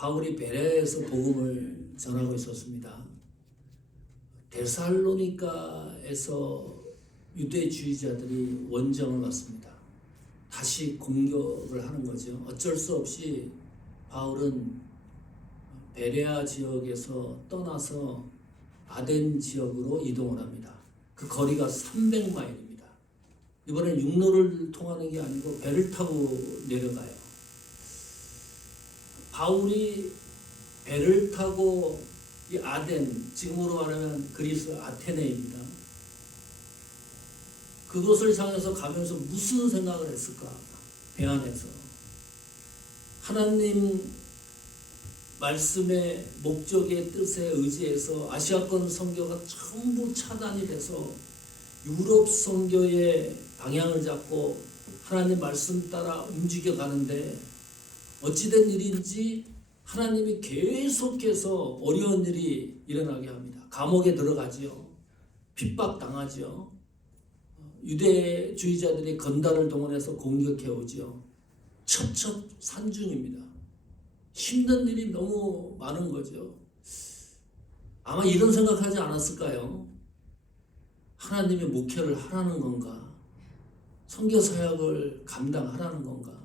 바울이 베레아에서 복음을 전하고 있었습니다. 데살로니가에서 유대주의자들이 원정을 왔습니다. 다시 공격을 하는 거죠. 어쩔 수 없이 바울은 베레아 지역에서 떠나서 아덴 지역으로 이동을 합니다. 그 거리가 300마일입니다. 이번엔 육로를 통하는 게 아니고 배를 타고 내려가요. 바울이 배를 타고 이 아덴, 지금으로 말하면 그리스 아테네입니다. 그곳을 향해서 가면서 무슨 생각을 했을까? 배 안에서 하나님 말씀의 목적의 뜻에 의지해서 아시아권 선교가 전부 차단이 돼서 유럽 선교의 방향을 잡고 하나님 말씀 따라 움직여 가는데 어찌된 일인지 하나님이 계속해서 어려운 일이 일어나게 합니다. 감옥에 들어가지요. 핍박당하지요. 유대주의자들이 건달을 동원해서 공격해 오죠. 첩첩 산중입니다. 힘든 일이 너무 많은 거죠. 아마 이런 생각하지 않았을까요? 하나님의 목회를 하라는 건가? 선교 사역을 감당하라는 건가?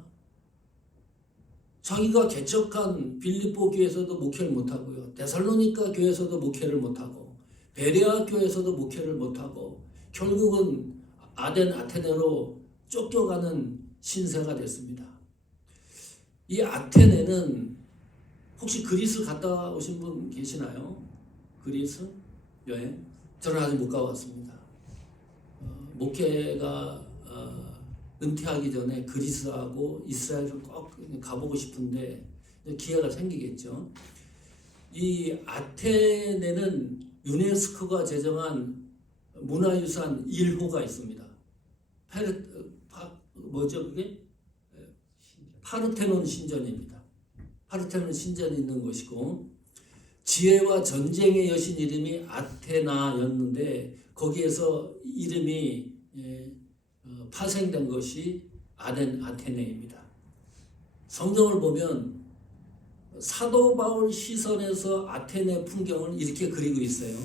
자기가 개척한 빌립보 교회에서도 목회를 못하고요. 데살로니가 교회에서도 목회를 못하고 베레아 교회에서도 목회를 못하고 결국은 아덴 아테네로 쫓겨가는 신세가 됐습니다. 이 아테네는 혹시 그리스 갔다 오신 분 계시나요? 그리스 여행? 저는 아직 못 가봤습니다. 목회가 은퇴하기 전에 그리스하고 이스라엘을 꼭 가보고 싶은데 기회가 생기겠죠. 이 아테네는 유네스코가 제정한 문화유산 1호가 있습니다. 뭐죠 그게? 파르테논 신전입니다. 파르테논 신전이 있는 곳이고 지혜와 전쟁의 여신 이름이 아테나였는데 거기에서 이름이 파생된 것이 아덴 아테네입니다. 성경을 보면 사도 바울 시선에서 아테네 풍경을 이렇게 그리고 있어요.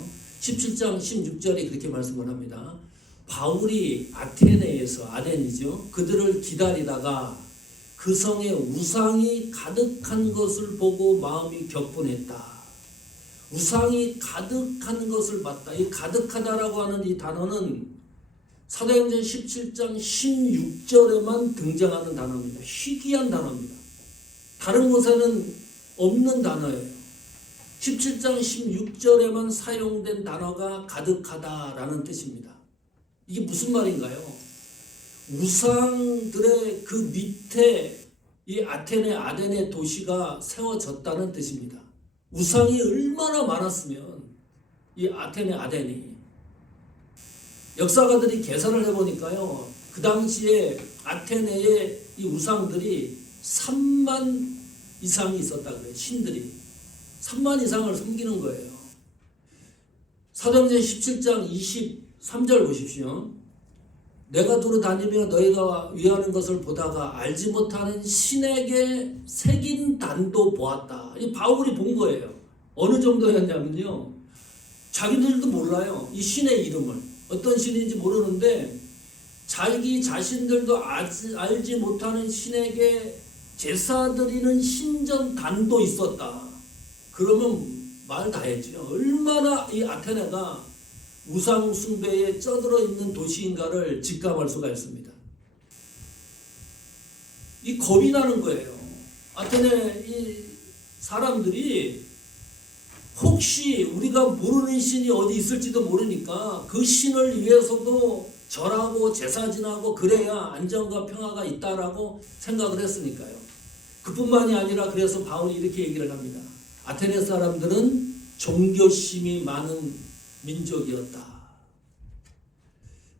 17장 16절에 그렇게 말씀을 합니다. 바울이 아테네에서 아덴이죠. 그들을 기다리다가 그 성에 우상이 가득한 것을 보고 마음이 격분했다. 우상이 가득한 것을 봤다. 이 가득하다라고 하는 이 단어는 사도행전 17장 16절에만 등장하는 단어입니다. 희귀한 단어입니다. 다른 곳에는 없는 단어예요. 17장 16절에만 사용된 단어가 가득하다라는 뜻입니다. 이게 무슨 말인가요? 우상들의 그 밑에 이 아테네 아덴의 도시가 세워졌다는 뜻입니다. 우상이 얼마나 많았으면 이 아테네 아덴이 역사가들이 계산을 해보니까요. 그 당시에 아테네의 이 우상들이 3만 이상이 있었다 그래요. 신들이 3만 이상을 섬기는 거예요. 사도행전 17장 23절 보십시오. 내가 두루 다니며 너희가 위하는 것을 보다가 알지 못하는 신에게 새긴 단도 보았다. 이 바울이 본 거예요. 어느 정도였냐면요. 자기들도 몰라요. 이 신의 이름을. 어떤 신인지 모르는데 자기 자신들도 알지 못하는 신에게 제사 드리는 신전 단도 있었다. 그러면 말 다 했죠. 얼마나 이 아테네가 우상 숭배에 쩌들어 있는 도시인가를 직감할 수가 있습니다. 이 겁이 나는 거예요. 아테네 이 사람들이 혹시 우리가 모르는 신이 어디 있을지도 모르니까 그 신을 위해서도 절하고 제사 지나고 그래야 안정과 평화가 있다라고 생각을 했으니까요. 그뿐만이 아니라 그래서 바울이 이렇게 얘기를 합니다. 아테네 사람들은 종교심이 많은 민족이었다.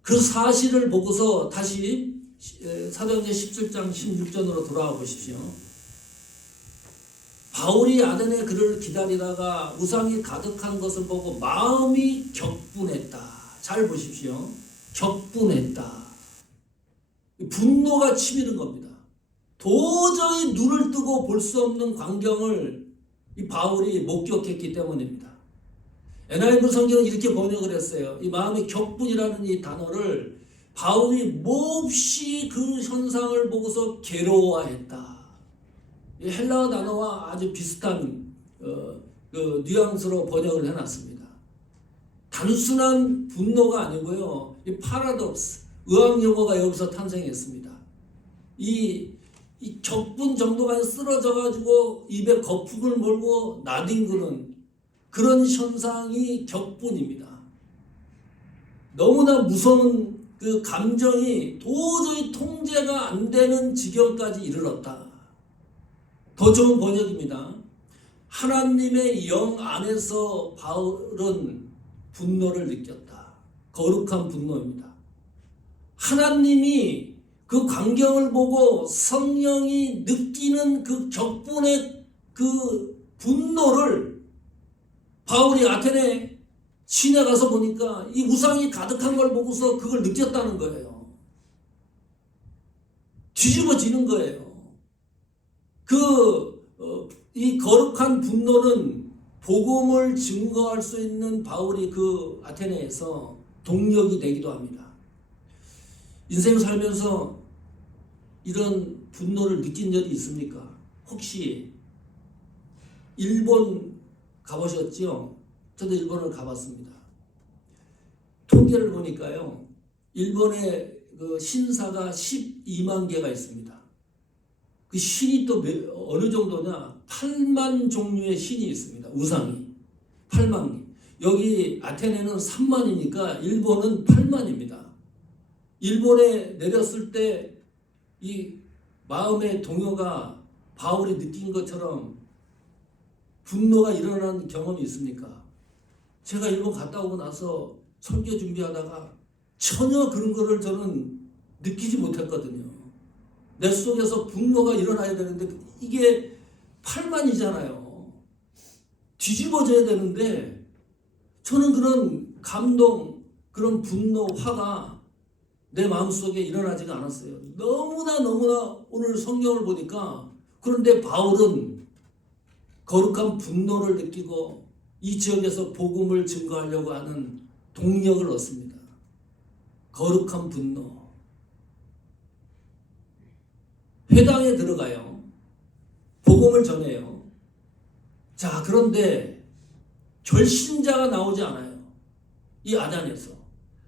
그 사실을 보고서 다시 사도행전 17장 16절으로 돌아와 보십시오. 바울이 아덴에 그를 기다리다가 우상이 가득한 것을 보고 마음이 격분했다. 잘 보십시오. 격분했다. 분노가 치미는 겁니다. 도저히 눈을 뜨고 볼 수 없는 광경을 이 바울이 목격했기 때문입니다. NIV 성경은 이렇게 번역을 했어요. 이 마음의 격분이라는 이 단어를 바울이 몹시 그 현상을 보고서 괴로워했다. 이 헬라어 단어와 아주 비슷한 그 뉘앙스로 번역을 해놨습니다. 단순한 분노가 아니고요. 이 파라독스, 의학 용어가 여기서 탄생했습니다. 이 격분 정도가 아니라 쓰러져가지고 입에 거품을 몰고 나뒹구는 그런 현상이 격분입니다. 너무나 무서운 그 감정이 도저히 통제가 안 되는 지경까지 이르렀다. 더 좋은 번역입니다. 하나님의 영 안에서 바울은 분노를 느꼈다. 거룩한 분노입니다. 하나님이 그 광경을 보고 성령이 느끼는 그 격분의 그 분노를 바울이 아테네 시내 가서 보니까 이 우상이 가득한 걸 보고서 그걸 느꼈다는 거예요. 뒤집어지는 거예요. 이 거룩한 분노는 복음을 증거할 수 있는 바울이 그 아테네에서 동력이 되기도 합니다. 인생 살면서 이런 분노를 느낀 적이 있습니까? 혹시 일본 가보셨죠? 저도 일본을 가봤습니다. 통계를 보니까요, 일본의 그 신사가 12만 개가 있습니다. 그 신이 또 어느 정도냐? 8만 종류의 신이 있습니다. 우상이 8만 개. 여기 아테네는 3만이니까 일본은 8만입니다. 일본에 내렸을 때 이 마음의 동요가 바울이 느낀 것처럼 분노가 일어난 경험이 있습니까? 제가 일본 갔다 오고 나서 설교 준비하다가 전혀 그런 거를 저는 느끼지 못했거든요. 내 속에서 분노가 일어나야 되는데 이게 8만이잖아요. 뒤집어져야 되는데 저는 그런 감동, 그런 분노, 화가 내 마음속에 일어나지가 않았어요. 너무나 오늘 성경을 보니까, 그런데 바울은 거룩한 분노를 느끼고 이 지역에서 복음을 증거하려고 하는 동력을 얻습니다. 거룩한 분노. 회당에 들어가요. 복음을 전해요. 자, 그런데 결신자가 나오지 않아요. 이 아단에서.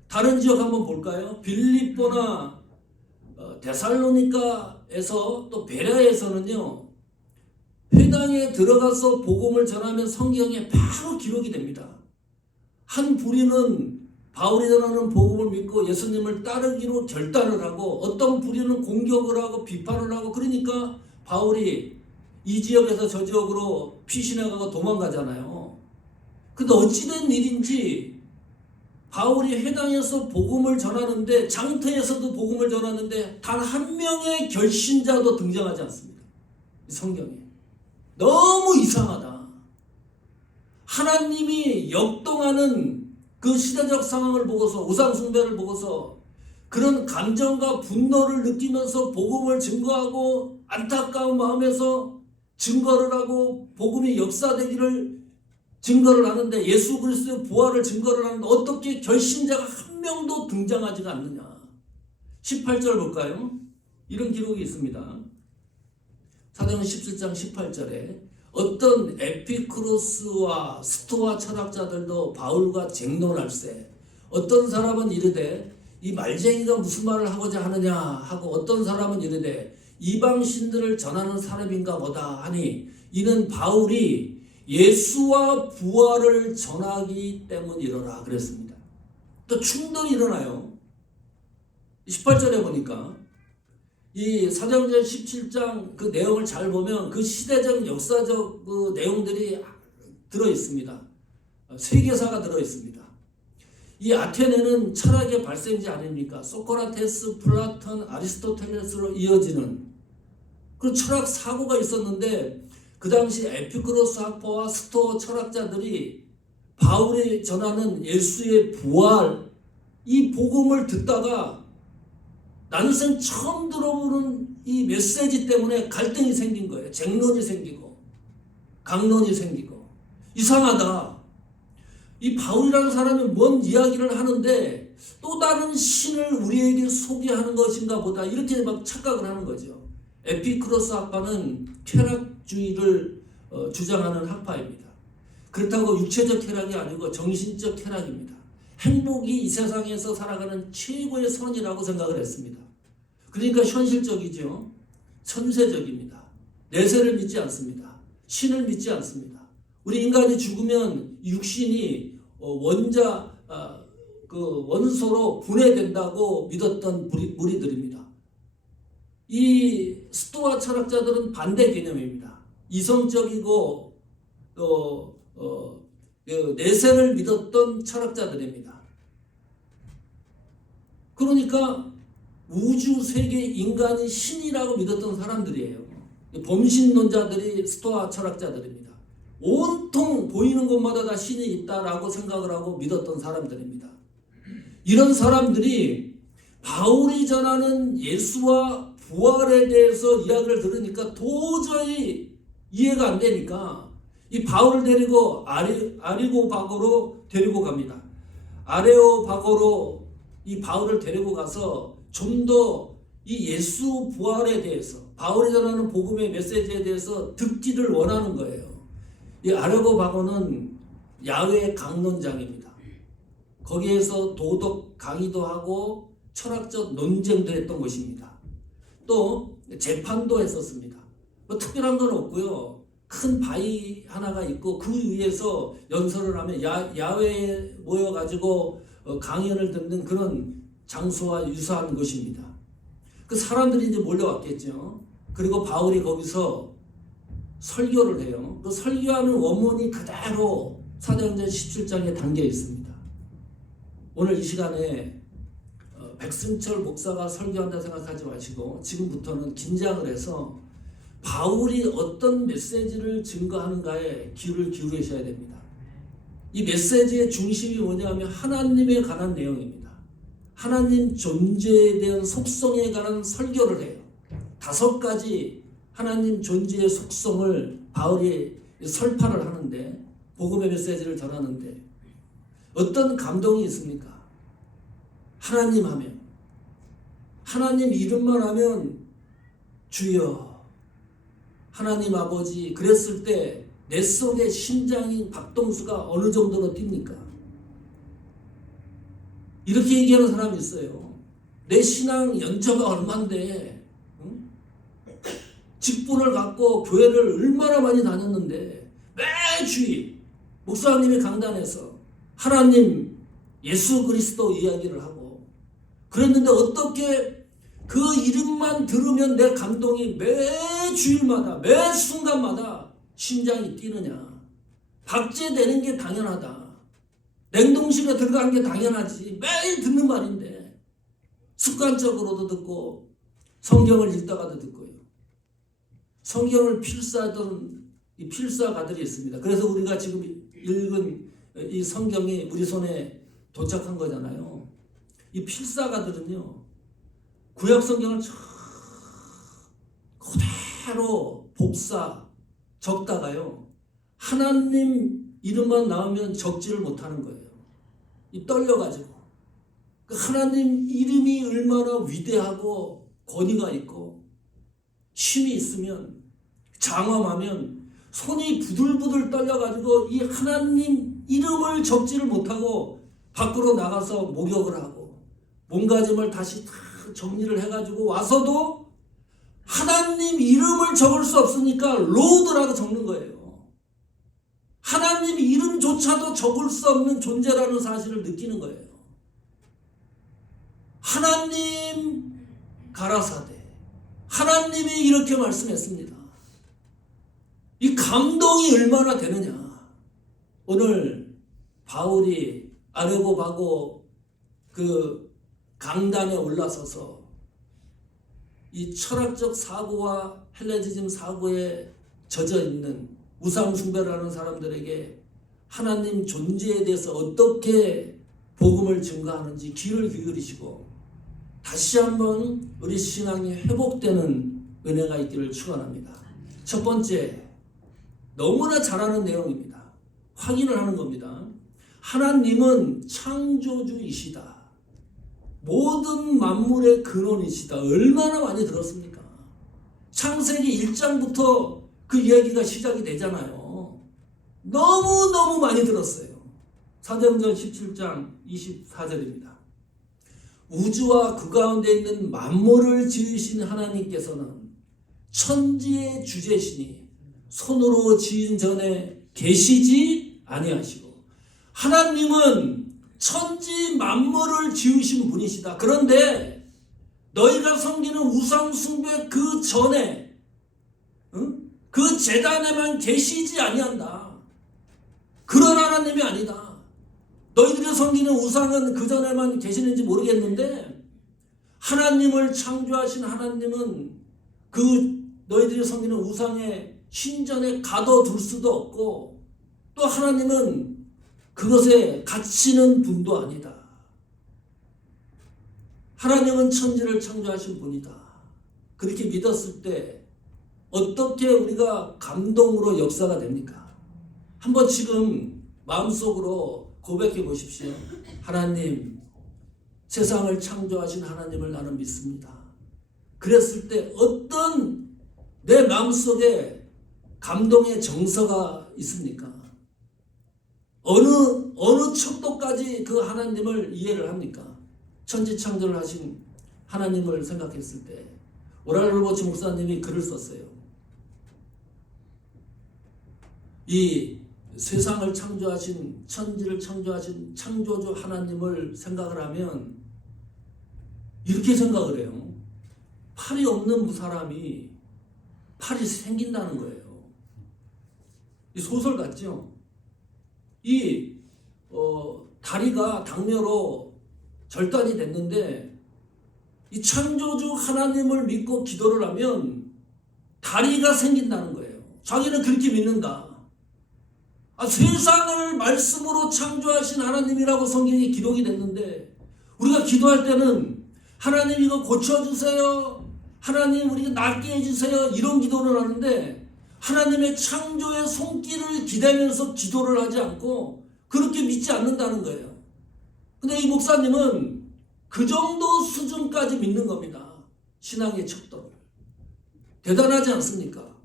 다른 지역 한번 볼까요? 빌립보나 데살로니가에서 또 베레아에서는요, 회당에 들어가서 복음을 전하면 성경에 바로 기록이 됩니다. 한 부리는 바울이 전하는 복음을 믿고 예수님을 따르기로 결단을 하고, 어떤 부리는 공격을 하고 비판을 하고, 그러니까 바울이 이 지역에서 저 지역으로 피신해가고 도망가잖아요. 근데 어찌된 일인지 바울이 회당에서 복음을 전하는데, 장터에서도 복음을 전하는데 단 한 명의 결신자도 등장하지 않습니다. 성경에. 너무 이상하다. 하나님이 역동하는 그 시대적 상황을 보고서, 우상 숭배를 보고서 그런 감정과 분노를 느끼면서 복음을 증거하고 안타까운 마음에서 증거를 하고 복음이 역사되기를 증거를 하는데, 예수 그리스도의 부활을 증거를 하는데 어떻게 결신자가 한 명도 등장하지가 않느냐. 18절 볼까요? 이런 기록이 있습니다. 사도행전 17장 18절에 어떤 에피쿠로스와 스토아 철학자들도 바울과 쟁론할세. 어떤 사람은 이르되 이 말쟁이가 무슨 말을 하고자 하느냐 하고, 어떤 사람은 이르되 이방 신들을 전하는 사람인가 보다 하니, 이는 바울이 예수와 부활을 전하기 때문이로라 그랬습니다. 또 충돌이 일어나요. 18절에 보니까 이 사도행전 17장 그 내용을 잘 보면 그 시대적 역사적 그 내용들이 들어 있습니다. 세계사가 들어 있습니다. 이 아테네는 철학의 발생지 아닙니까? 소크라테스, 플라톤, 아리스토텔레스로 이어지는 그 철학 사고가 있었는데, 그 당시 에피쿠로스 학파와 스토아 철학자들이 바울이 전하는 예수의 부활, 이 복음을 듣다가 난생 처음 들어보는 이 메시지 때문에 갈등이 생긴 거예요. 쟁론이 생기고. 강론이 생기고. 이상하다. 이 바울이라는 사람이 뭔 이야기를 하는데 또 다른 신을 우리에게 소개하는 것인가 보다, 이렇게 막 착각을 하는 거죠. 에피쿠로스 학파는 쾌락주의를 주장하는 학파입니다. 그렇다고 육체적 쾌락이 아니고 정신적 쾌락입니다. 행복이 이 세상에서 살아가는 최고의 선이라고 생각을 했습니다. 그러니까 현실적이죠. 천세적입니다. 내세를 믿지 않습니다. 신을 믿지 않습니다. 우리 인간이 죽으면 육신이 원소로 분해된다고 믿었던 무리들입니다. 이 스토아 철학자들은 반대 개념입니다. 이성적이고 내세를 믿었던 철학자들입니다. 그러니까 우주, 세계, 인간이 신이라고 믿었던 사람들이에요. 범신론자들이 스토아 철학자들입니다. 온통 보이는 곳마다 다 신이 있다라고 생각을 하고 믿었던 사람들입니다. 이런 사람들이 바울이 전하는 예수와 부활에 대해서 이야기를 들으니까 도저히 이해가 안 되니까 이 바울을 데리고 아리고바고로 데리고 갑니다. 아레오바고로 이 바울을 데리고 가서 좀 더 이 예수 부활에 대해서, 바울이 전하는 복음의 메시지에 대해서 듣기를 원하는 거예요. 이 아레오바고는 야훼 강론장입니다. 거기에서 도덕 강의도 하고 철학적 논쟁도 했던 곳입니다. 또 재판도 했었습니다. 뭐 특별한 건 없고요. 큰 바위 하나가 있고 그 위에서 연설을 하면 야외에 모여가지고 강연을 듣는 그런 장소와 유사한 곳입니다. 그 사람들이 이제 몰려왔겠죠. 그리고 바울이 거기서 설교를 해요. 그 설교하는 원문이 그대로 사도행전 17장에 담겨 있습니다. 오늘 이 시간에 백승철 목사가 설교한다 생각하지 마시고 지금부터는 긴장을 해서 바울이 어떤 메시지를 증거하는가에 귀를 기울이셔야 됩니다. 이 메시지의 중심이 뭐냐면 하나님에 관한 내용입니다. 하나님 존재에 대한 속성에 관한 설교를 해요. 5가지 하나님 존재의 속성을 바울이 설파를 하는데, 복음의 메시지를 전하는데 어떤 감동이 있습니까? 하나님 하면, 하나님 이름만 하면 주여, 하나님 아버지, 그랬을 때 내 속의 심장이 박동수가 어느 정도로 뜁니까? 이렇게 얘기하는 사람이 있어요. 내 신앙 연차가 얼만데, 응? 직분을 갖고 교회를 얼마나 많이 다녔는데 매주일 목사님이 강단에서 하나님, 예수 그리스도 이야기를 하고 그랬는데 어떻게 그 이름만 들으면 내 감동이 매 주일마다, 매 순간마다 심장이 뛰느냐? 박제되는 게 당연하다. 냉동실에 들어간 게 당연하지. 매일 듣는 말인데 습관적으로도 듣고 성경을 읽다가도 듣고요. 성경을 필사하던 이 필사가들이 있습니다. 그래서 우리가 지금 읽은 이 성경이 우리 손에 도착한 거잖아요. 이 필사가들은요, 구약 성경을 그대로 복사 적다가요, 하나님 이름만 나오면 적지를 못하는 거예요. 이 떨려가지고. 그 하나님 이름이 얼마나 위대하고 권위가 있고 힘이 있으면, 장엄하면 손이 부들부들 떨려가지고 이 하나님 이름을 적지를 못하고 밖으로 나가서 목욕을 하고 몸가짐을 다시 다 정리를 해가지고 와서도 하나님 이름을 적을 수 없으니까 로드라고 적는 거예요. 하나님 이름조차도 적을 수 없는 존재라는 사실을 느끼는 거예요. 하나님 가라사대, 하나님이 이렇게 말씀했습니다. 이 감동이 얼마나 되느냐. 오늘 바울이 아레고바고 그 강단에 올라서서 이 철학적 사고와 헬레니즘 사고에 젖어 있는 우상 숭배를 하는 사람들에게 하나님 존재에 대해서 어떻게 복음을 증거하는지 귀를 기울이시고 다시 한번 우리 신앙이 회복되는 은혜가 있기를 축원합니다. 첫 번째, 너무나 잘 아는 내용입니다. 확인을 하는 겁니다. 하나님은 창조주이시다. 모든 만물의 근원이시다. 얼마나 많이 들었습니까? 창세기 1장부터 그 이야기가 시작이 되잖아요. 너무너무 많이 들었어요. 사도행전 17장 24절입니다. 우주와 그 가운데 있는 만물을 지으신 하나님께서는 천지의 주제시니 손으로 지은 전에 계시지 아니하시고, 하나님은 천지 만물을 지으신 분이시다. 그런데 너희가 섬기는 우상 숭배 그 전에, 그 제단에만 계시지 아니한다. 그런 하나님이 아니다. 너희들이 섬기는 우상은 그 전에만 계시는지 모르겠는데, 하나님을 창조하신 하나님은 그 너희들이 섬기는 우상의 신전에 가둬둘 수도 없고, 또 하나님은 그것에 갇히는 분도 아니다. 하나님은 천지를 창조하신 분이다. 그렇게 믿었을 때 어떻게 우리가 감동으로 역사가 됩니까? 한번 지금 마음속으로 고백해 보십시오. 하나님, 세상을 창조하신 하나님을 나는 믿습니다. 그랬을 때 어떤 내 마음속에 감동의 정서가 있습니까? 어느 척도까지 그 하나님을 이해를 합니까? 천지 창조를 하신 하나님을 생각했을 때 오랄 로버츠 목사님이 글을 썼어요. 이 세상을 창조하신, 천지를 창조하신 창조주 하나님을 생각을 하면 이렇게 생각을 해요. 팔이 없는 사람이 팔이 생긴다는 거예요. 이 소설 같죠? 이 다리가 당뇨로 절단이 됐는데 이 창조주 하나님을 믿고 기도를 하면 다리가 생긴다는 거예요. 자기는 그렇게 믿는다. 세상을 말씀으로 창조하신 하나님이라고 성경이 기록이 됐는데, 우리가 기도할 때는 하나님 이거 고쳐주세요, 하나님 우리가 낫게 해주세요, 이런 기도를 하는데 하나님의 창조의 손길을 기대면서 기도를 하지 않고 그렇게 믿지 않는다는 거예요. 근데 이 목사님은 그 정도 수준까지 믿는 겁니다. 신앙의 척도를. 대단하지 않습니까?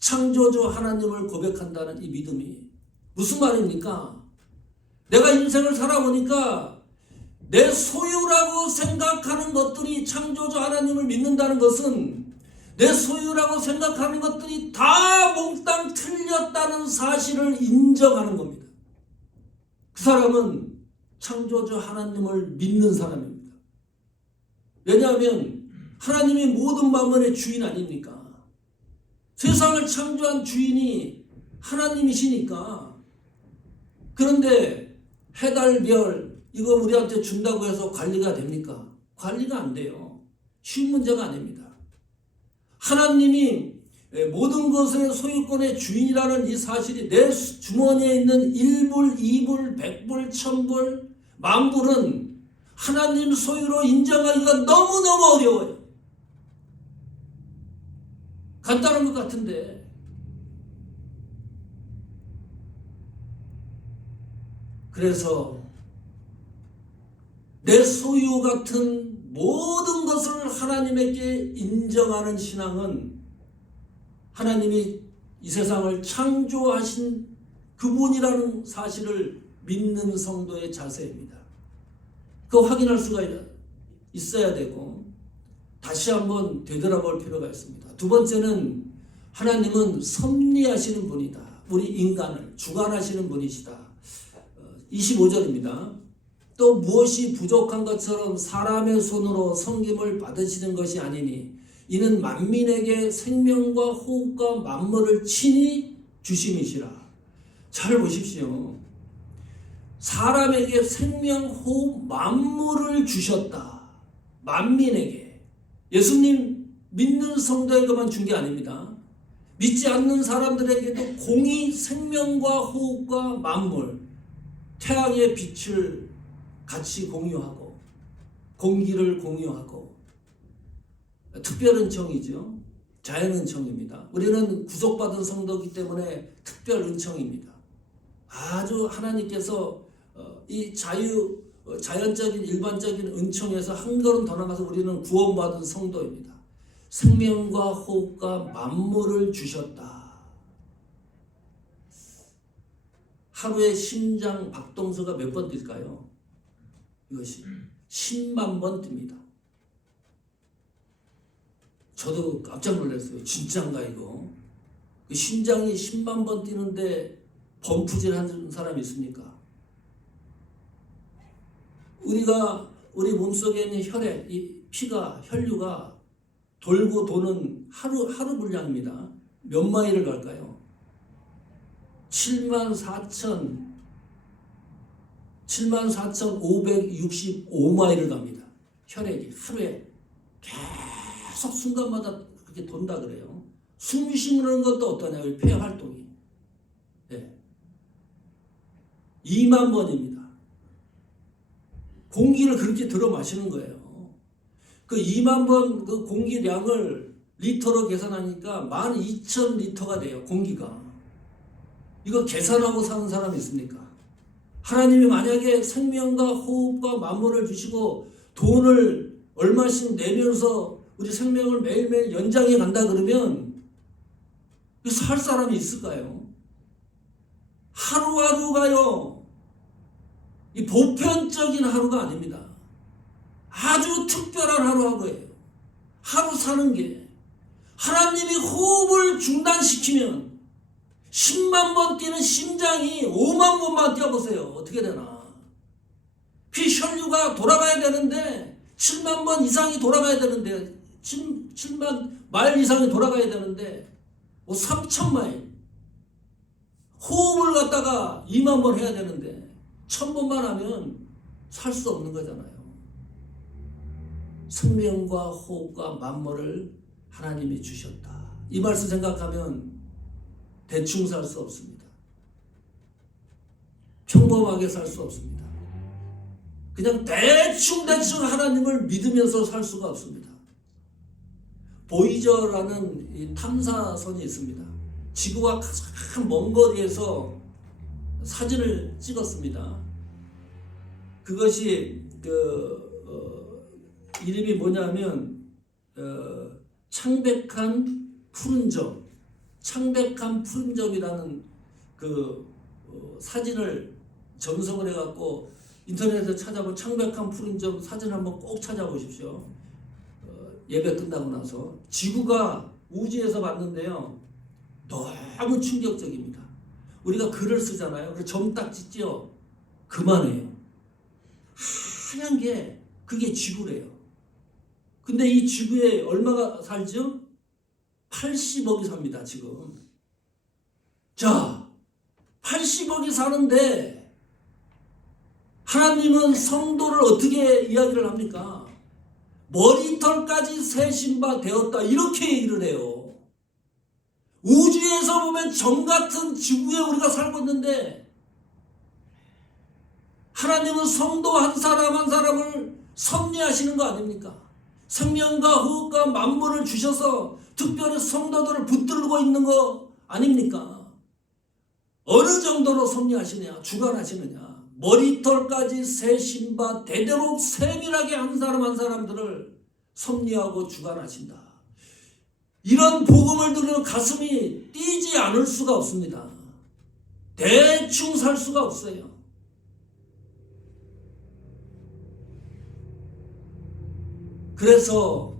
창조주 하나님을 고백한다는 이 믿음이 무슨 말입니까? 내가 인생을 살아보니까 내 소유라고 생각하는 것들이, 창조주 하나님을 믿는다는 것은 내 소유라고 생각하는 것들이 다 몽땅 틀렸다는 사실을 인정하는 겁니다. 그 사람은 창조주 하나님을 믿는 사람입니다. 왜냐하면 하나님이 모든 만물의 주인 아닙니까? 세상을 창조한 주인이 하나님이시니까. 그런데 해, 달, 별 이거 우리한테 준다고 해서 관리가 됩니까? 관리가 안 돼요. 쉬운 문제가 아닙니다. 하나님이 모든 것의 소유권의 주인이라는 이 사실이 내 주머니에 있는 1불, 2불, 100불, 1000불, 만불은 하나님 소유로 인정하기가 너무너무 어려워요. 간단한 것 같은데 그래서 내 소유 같은 모든 것을 하나님에게 인정하는 신앙은 하나님이 이 세상을 창조하신 그분이라는 사실을 믿는 성도의 자세입니다. 그거 확인할 수가 있어야 되고 다시 한번 되돌아볼 필요가 있습니다. 두 번째는 하나님은 섭리하시는 분이다. 우리 인간을 주관하시는 분이시다. 25절입니다. 또 무엇이 부족한 것처럼 사람의 손으로 섬김을 받으시는 것이 아니니 이는 만민에게 생명과 호흡과 만물을 친히 주심이시라. 잘 보십시오. 사람에게 생명, 호흡, 만물을 주셨다. 만민에게. 예수님 믿는 성도에게만 준 게 아닙니다. 믿지 않는 사람들에게도 공히 생명과 호흡과 만물, 태양의 빛을 같이 공유하고 공기를 공유하고 특별한 정이죠. 자연 은총입니다. 우리는 구속받은 성도이기 때문에 특별 은총입니다. 아주 하나님께서 이 자연적인 일반적인 은총에서 한 걸음 더 나가서 우리는 구원받은 성도입니다. 생명과 호흡과 만물을 주셨다. 하루에 심장 박동수가 몇 번 뛸까요? 이것이 10만 번 뜁니다. 저도 깜짝 놀랐어요. 진짜인가 이거? 심장이 10만 번 뛰는데 범프질 하는 사람이 있습니까? 우리 몸속에 있는 혈액, 이 피가, 혈류가 돌고 도는 하루 분량입니다. 몇 마일을 갈까요? 74,565마일을 갑니다. 혈액이 하루에 계속 순간마다 그렇게 돈다 그래요. 숨 쉬는 것도 어떠냐고요? 폐 활동이. 네. 2만 번입니다. 공기를 그렇게 들어 마시는 거예요. 그 2만 번 그 공기량을 리터로 계산하니까 12,000리터가 돼요. 공기가. 이거 계산하고 사는 사람이 있습니까? 하나님이 만약에 생명과 호흡과 만물을 주시고 돈을 얼마씩 내면서 우리 생명을 매일매일 연장해 간다 그러면 살 사람이 있을까요? 하루하루가요. 이 보편적인 하루가 아닙니다. 아주 특별한 하루하루예요. 하루 사는 게 하나님이 호흡을 중단시키면 10만 번 뛰는 심장이 5만 번만 뛰어보세요. 어떻게 되나? 피 혈류가 돌아가야 되는데 7만 번 이상이 돌아가야 되는데 7만 마일 이상이 돌아가야 되는데 3,000마일 호흡을 갖다가 2만 번 해야 되는데 1,000번만 하면 살 수 없는 거잖아요. 생명과 호흡과 만물을 하나님이 주셨다. 이 말씀 생각하면 대충 살 수 없습니다. 평범하게 살 수 없습니다. 그냥 대충 하나님을 믿으면서 살 수가 없습니다. 보이저라는 이 탐사선이 있습니다. 지구와 가장 먼 거리에서 사진을 찍었습니다. 그것이 이름이 뭐냐면 창백한 푸른 점, 창백한 푸른 점이라는 사진을 전송을 해갖고 인터넷에서 찾아보 창백한 푸른 점 사진 한번 꼭 찾아보십시오. 예배 끝나고 나서 지구가 우주에서 봤는데요, 너무 충격적입니다. 우리가 글을 쓰잖아요. 그래서 점 딱 찍지요. 그만해요. 하얀 게 그게 지구래요. 근데 이 지구에 얼마가 살죠? 80억이 삽니다, 지금. 자, 80억이 사는데 하나님은 성도를 어떻게 이야기를 합니까? 머리털까지 새 신바 되었다, 이렇게 얘기를 해요. 우주에서 보면 점 같은 지구에 우리가 살고 있는데 하나님은 성도 한 사람 한 사람을 섭리하시는 거 아닙니까? 생명과 호흡과 만물을 주셔서 특별히 성도들을 붙들고 있는 거 아닙니까? 어느 정도로 섭리하시냐, 주관하시느냐. 머리털까지 세신 바 대대로 세밀하게 한 사람 한 사람들을 섭리하고 주관하신다. 이런 복음을 들으면 가슴이 뛰지 않을 수가 없습니다. 대충 살 수가 없어요. 그래서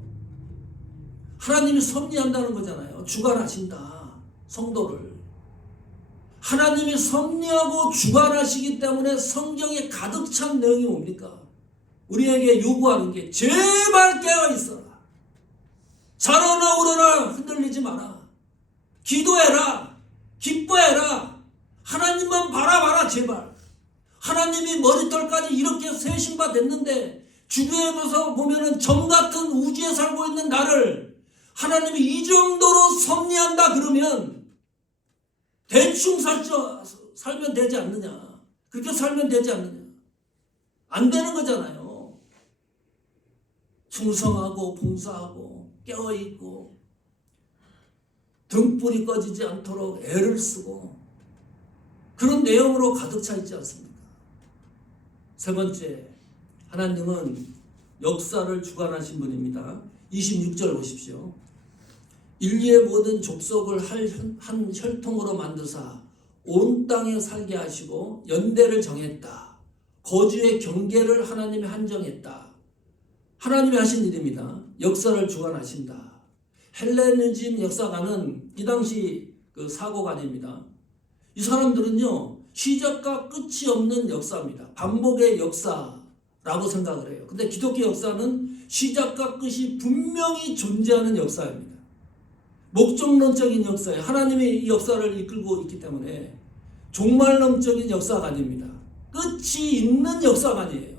하나님이 섭리한다는 거잖아요. 주관하신다, 성도를. 하나님이 섭리하고 주관하시기 때문에 성경에 가득 찬 내용이 뭡니까? 우리에게 요구하는 게 제발 깨어있어라. 자라나 오르라, 흔들리지 마라. 기도해라, 기뻐해라. 하나님만 바라봐라, 제발. 하나님이 머리털까지 이렇게 세신 바 됐는데 주변에서 보면은 점 같은 우주에 살고 있는 나를 하나님이 이 정도로 섭리한다 그러면 대충 살면 되지 않느냐. 그렇게 살면 되지 않느냐. 안 되는 거잖아요. 충성하고 봉사하고 깨어있고 등불이 꺼지지 않도록 애를 쓰고 그런 내용으로 가득 차 있지 않습니까? 세 번째, 하나님은 역사를 주관하신 분입니다. 26절 보십시오. 인류의 모든 족속을 한 혈통으로 만드사 온 땅에 살게 하시고 연대를 정했다. 거주의 경계를 하나님이 한정했다. 하나님이 하신 일입니다. 역사를 주관하신다. 헬레니즘 역사가는 이 당시 그 사고관입니다. 이 사람들은요, 시작과 끝이 없는 역사입니다. 반복의 역사라고 생각을 해요. 근데 기독교 역사는 시작과 끝이 분명히 존재하는 역사입니다. 목적론적인 역사예요. 하나님이 이 역사를 이끌고 있기 때문에 종말론적인 역사가 아닙니다. 끝이 있는 역사가 아니에요.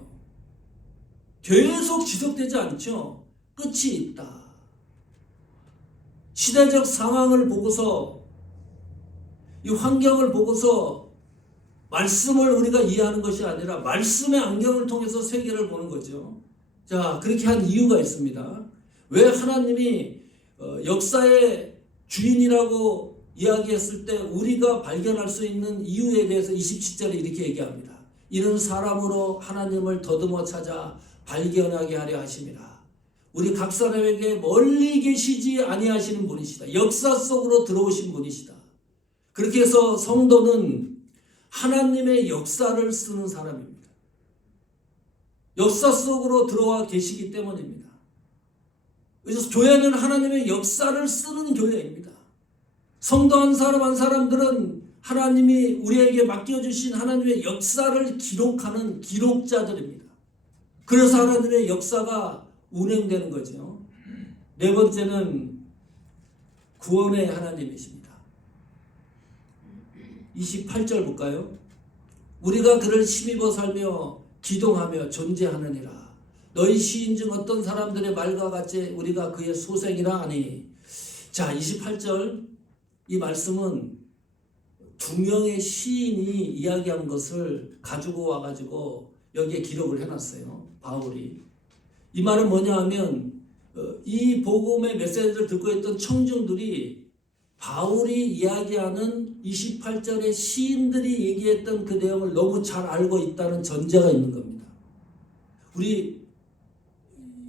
계속 지속되지 않죠. 끝이 있다. 시대적 상황을 보고서 이 환경을 보고서 말씀을 우리가 이해하는 것이 아니라 말씀의 안경을 통해서 세계를 보는 거죠. 자, 그렇게 한 이유가 있습니다. 왜 하나님이 역사의 주인이라고 이야기했을 때 우리가 발견할 수 있는 이유에 대해서 27절에 이렇게 얘기합니다. 이는 사람으로 하나님을 더듬어 찾아 발견하게 하려 하심이라. 우리 각 사람에게 멀리 계시지 아니하시는 분이시다. 역사 속으로 들어오신 분이시다. 그렇게 해서 성도는 하나님의 역사를 쓰는 사람입니다. 역사 속으로 들어와 계시기 때문입니다. 그래서 교회는 하나님의 역사를 쓰는 교회입니다. 성도 한 사람 한 사람들은 하나님이 우리에게 맡겨주신 하나님의 역사를 기록하는 기록자들입니다. 그래서 하나님의 역사가 운행되는 거죠. 네 번째는 구원의 하나님이십니다. 28절 볼까요? 우리가 그를 힘입어 살며 기동하며 존재하느니라. 너희 시인 중 어떤 사람들의 말과 같이 우리가 그의 소생이라 하니. 자, 28절 이 말씀은 두 명의 시인이 이야기한 것을 가지고 와가지고 여기에 기록을 해놨어요. 바울이. 이 말은 뭐냐 하면 이 복음의 메시지를 듣고 있던 청중들이 바울이 이야기하는 28절의 시인들이 얘기했던 그 내용을 너무 잘 알고 있다는 전제가 있는 겁니다. 우리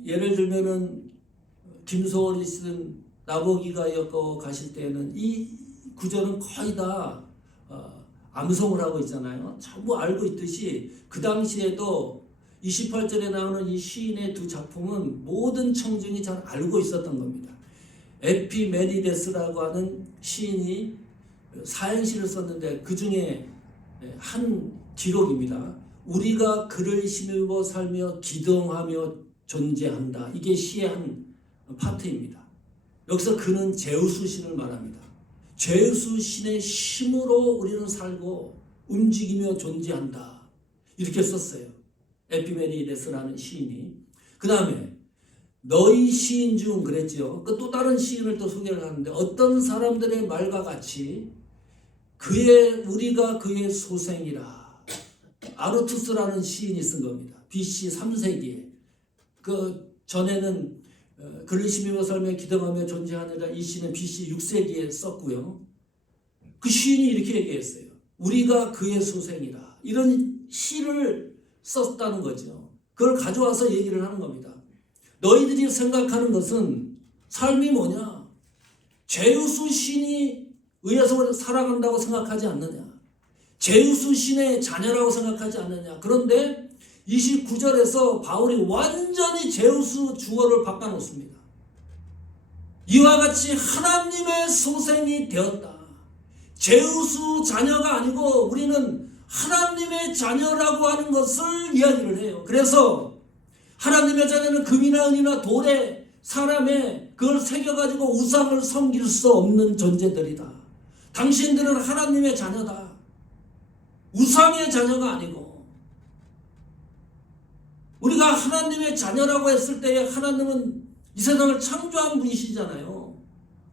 예를 들면은 김소월이 쓴 나보기가 엮어 가실 때에는 이 구절은 거의 다 암송을 하고 있잖아요. 전부 알고 있듯이 그 당시에도 28절에 나오는 이 시인의 두 작품은 모든 청중이 잘 알고 있었던 겁니다. 에피메니데스라고 하는 시인이 사행시를 썼는데 그 중에 한 기록입니다. 우리가 그를 힘입어 살며 기동하며 존재한다. 이게 시의 한 파트입니다. 여기서 그는 제우스 신을 말합니다. 제우스 신의 힘으로 우리는 살고 움직이며 존재한다. 이렇게 썼어요. 에피메니데스라는 시인이. 그 다음에 너희 시인 중 그랬죠. 그 또 다른 시인을 또 소개를 하는데 어떤 사람들의 말과 같이 우리가 그의 소생이라. 아르투스라는 시인이 쓴 겁니다. BC 3세기에. 그 전에는 그를 힘입어 살며 기동하며 존재하느라 이 시는 BC 6세기에 썼고요. 그 시인이 이렇게 얘기했어요. 우리가 그의 소생이라. 이런 시를 썼다는 거죠. 그걸 가져와서 얘기를 하는 겁니다. 너희들이 생각하는 것은 삶이 뭐냐? 제우스 신이 의해서 살아간다고 생각하지 않느냐? 제우스 신의 자녀라고 생각하지 않느냐? 그런데 29절에서 바울이 완전히 제우스 주어를 바꿔놓습니다. 이와 같이 하나님의 소생이 되었다. 제우스 자녀가 아니고 우리는 하나님의 자녀라고 하는 것을 이야기를 해요. 그래서 하나님의 자녀는 금이나 은이나 돌에 사람의 그걸 새겨가지고 우상을 섬길 수 없는 존재들이다. 당신들은 하나님의 자녀다. 우상의 자녀가 아니고. 우리가 하나님의 자녀라고 했을 때에 하나님은 이 세상을 창조한 분이시잖아요.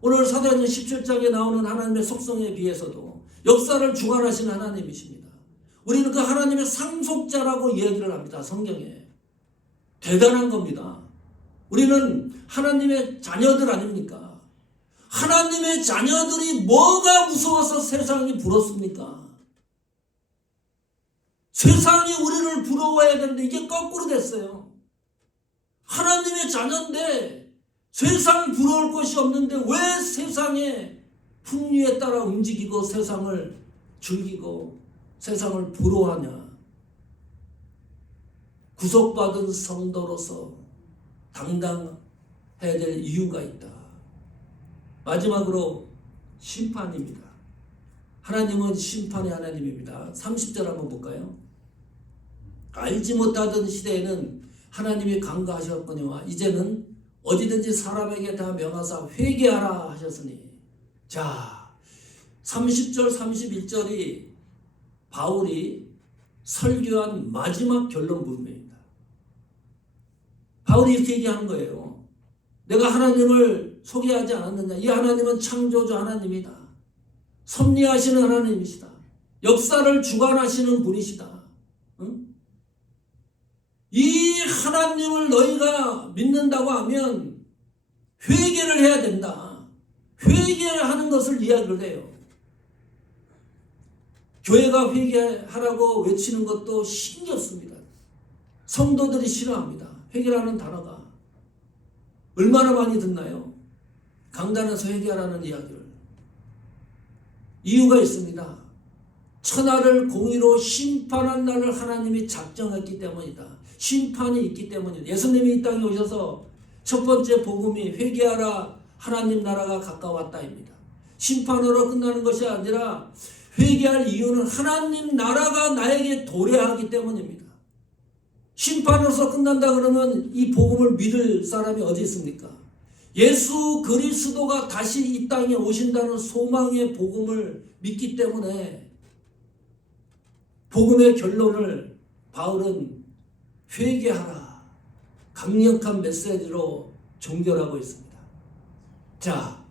오늘 사도행전 17장에 나오는 하나님의 속성에 비해서도 역사를 주관하시는 하나님이십니다. 우리는 그 하나님의 상속자라고 이야기를 합니다. 성경에. 대단한 겁니다. 우리는 하나님의 자녀들 아닙니까? 하나님의 자녀들이 뭐가 무서워서 세상이 부럽습니까? 세상이 우리를 부러워해야 되는데 이게 거꾸로 됐어요. 하나님의 자녀인데 세상 부러울 것이 없는데 왜 세상의 풍류에 따라 움직이고 세상을 즐기고 세상을 부러워하냐? 구속받은 성도로서 당당해야 될 이유가 있다. 마지막으로 심판입니다. 하나님은 심판의 하나님입니다. 30절 한번 볼까요? 알지 못하던 시대에는 하나님이 간과하셨거니와 이제는 어디든지 사람에게 다 명하사 회개하라 하셨으니. 자, 30절 31절이 바울이 설교한 마지막 결론 부분입니다. 바울이 이렇게 얘기하는 거예요. 내가 하나님을 소개하지 않았느냐? 이 하나님은 창조주 하나님이다. 섭리하시는 하나님이시다. 역사를 주관하시는 분이시다. 응? 이 하나님을 너희가 믿는다고 하면 회개를 해야 된다. 회개를 하는 것을 이야기를 해요. 교회가 회개하라고 외치는 것도 신기없습니다. 성도들이 싫어합니다. 회개라는 단어가. 얼마나 많이 듣나요? 강단에서 회개하라는 이야기를. 이유가 있습니다. 천하를 공의로 심판한 날을 하나님이 작정했기 때문이다. 심판이 있기 때문이다. 예수님이 이 땅에 오셔서 첫 번째 복음이 회개하라 하나님 나라가 가까웠다입니다. 심판으로 끝나는 것이 아니라 회개할 이유는 하나님 나라가 나에게 도래하기 때문입니다. 심판으로서 끝난다 그러면 이 복음을 믿을 사람이 어디 있습니까? 예수 그리스도가 다시 이 땅에 오신다는 소망의 복음을 믿기 때문에 복음의 결론을 바울은 회개하라 강력한 메시지로 종결하고 있습니다. 자,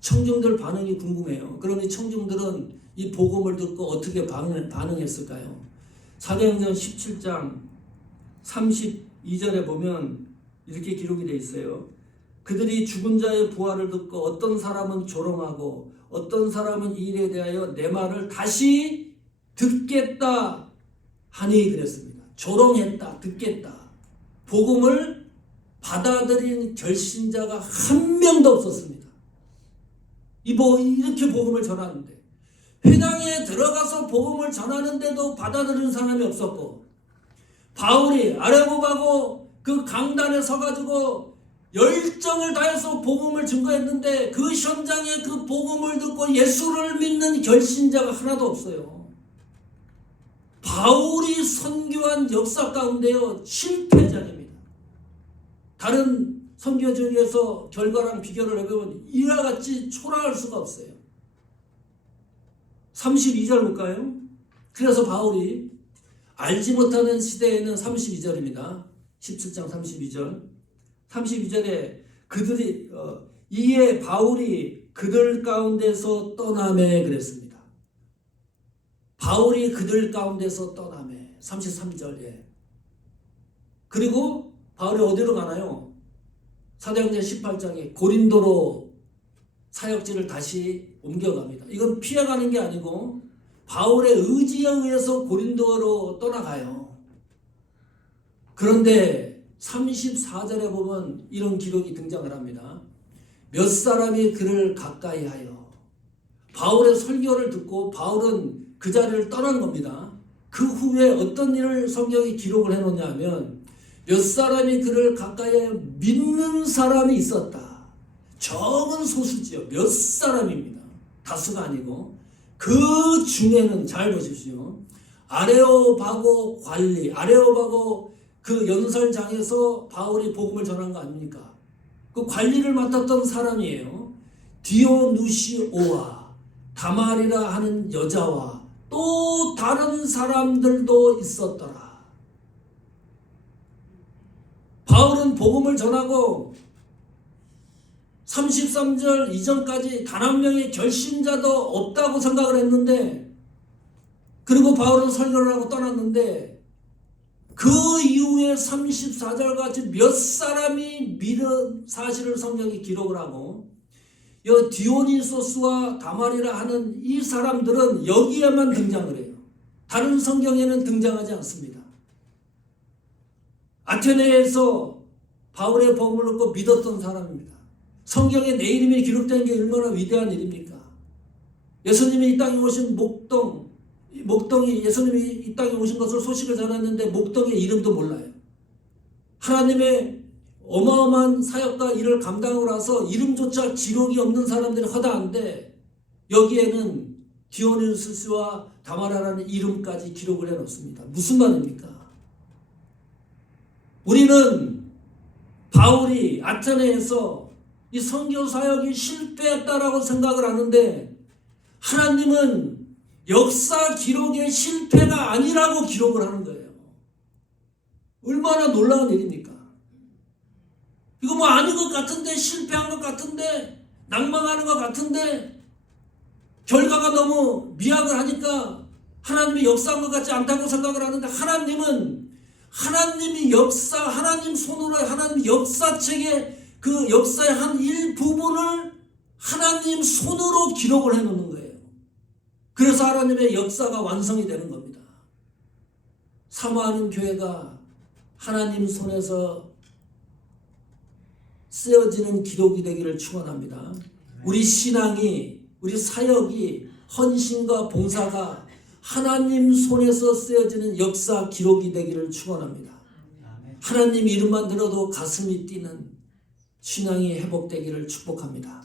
청중들 반응이 궁금해요. 그러니 청중들은 이 복음을 듣고 어떻게 반응했을까요? 사도행전 17장 32절에 보면 이렇게 기록이 되어 있어요. 그들이 죽은 자의 부활을 듣고 어떤 사람은 조롱하고 어떤 사람은 이 일에 대하여 내 말을 다시 듣겠다 하니 그랬습니다. 조롱했다, 듣겠다. 복음을 받아들인 결신자가 한 명도 없었습니다. 이렇게 복음을 전하는데 회당에 들어가서 복음을 전하는데도 받아들이는 사람이 없었고 바울이 아레고바고 그 강단에 서가지고 열정을 다해서 복음을 증거했는데 그 현장에 그 복음을 듣고 예수를 믿는 결신자가 하나도 없어요. 바울이 선교한 역사 가운데요 실패작입니다. 다른 선교 중에서 결과랑 비교를 해보면 이와 같이 초라할 수가 없어요. 32절 볼까요? 그래서 바울이 알지 못하는 시대에는 32절입니다. 17장 32절에 그들이 이에 바울이 그들 가운데서 떠나매 그랬습니다. 바울이 그들 가운데서 떠나매 33절에 그리고 바울이 어디로 가나요? 사도행전 18장에 고린도로 사역지를 다시 옮겨갑니다. 이건 피해가는 게 아니고 바울의 의지에 의해서 고린도로 떠나가요. 그런데 34절에 보면 이런 기록이 등장을 합니다. 몇 사람이 그를 가까이하여 바울의 설교를 듣고 바울은 그 자리를 떠난 겁니다. 그 후에 어떤 일을 성경이 기록을 해놓냐면 몇 사람이 그를 가까이하여 믿는 사람이 있었다. 적은 소수지요. 몇 사람입니다. 다수가 아니고 그 중에는 잘 보십시오. 아레오바고 관리, 아레오바고 그 연설장에서 바울이 복음을 전한 거 아닙니까? 그 관리를 맡았던 사람이에요. 디오누시오와 다말이라 하는 여자와 또 다른 사람들도 있었더라. 바울은 복음을 전하고 33절 이전까지 단 한 명의 결신자도 없다고 생각을 했는데 그리고 바울은 설교를 하고 떠났는데 그 이후에 34절 같이 몇 사람이 믿은 사실을 성경이 기록을 하고 이 디오니소스와 다말이라 하는 이 사람들은 여기에만 등장을 해요. 다른 성경에는 등장하지 않습니다. 아테네에서 바울의 복음을 듣고 믿었던 사람입니다. 성경에 내 이름이 기록된 게 얼마나 위대한 일입니까? 예수님이 이 땅에 오신 목동이 예수님이 이 땅에 오신 것을 소식을 전했는데 목동의 이름도 몰라요. 하나님의 어마어마한 사역과 일을 감당하고 나서 이름조차 기록이 없는 사람들이 허다한데 여기에는 디오니소스와 다마라라는 이름까지 기록을 해놓습니다. 무슨 말입니까? 우리는 바울이 아테네에서 이 선교 사역이 실패했다라고 생각을 하는데 하나님은 역사 기록의 실패가 아니라고 기록을 하는 거예요. 얼마나 놀라운 일입니까? 이거 뭐 아닌 것 같은데, 실패한 것 같은데, 낭망하는 것 같은데, 결과가 너무 미약을 하니까 하나님이 역사한 것 같지 않다고 생각을 하는데 하나님은 하나님이 하나님 손으로 하나님 역사책의 그 역사의 한 일부분을 하나님 손으로 기록을 해놓는 거예요. 그래서 하나님의 역사가 완성이 되는 겁니다. 사모하는 교회가 하나님 손에서 쓰여지는 기록이 되기를 축원합니다. 우리 신앙이, 우리 사역이, 헌신과 봉사가 하나님 손에서 쓰여지는 역사 기록이 되기를 축원합니다. 하나님 이름만 들어도 가슴이 뛰는 신앙이 회복되기를 축복합니다.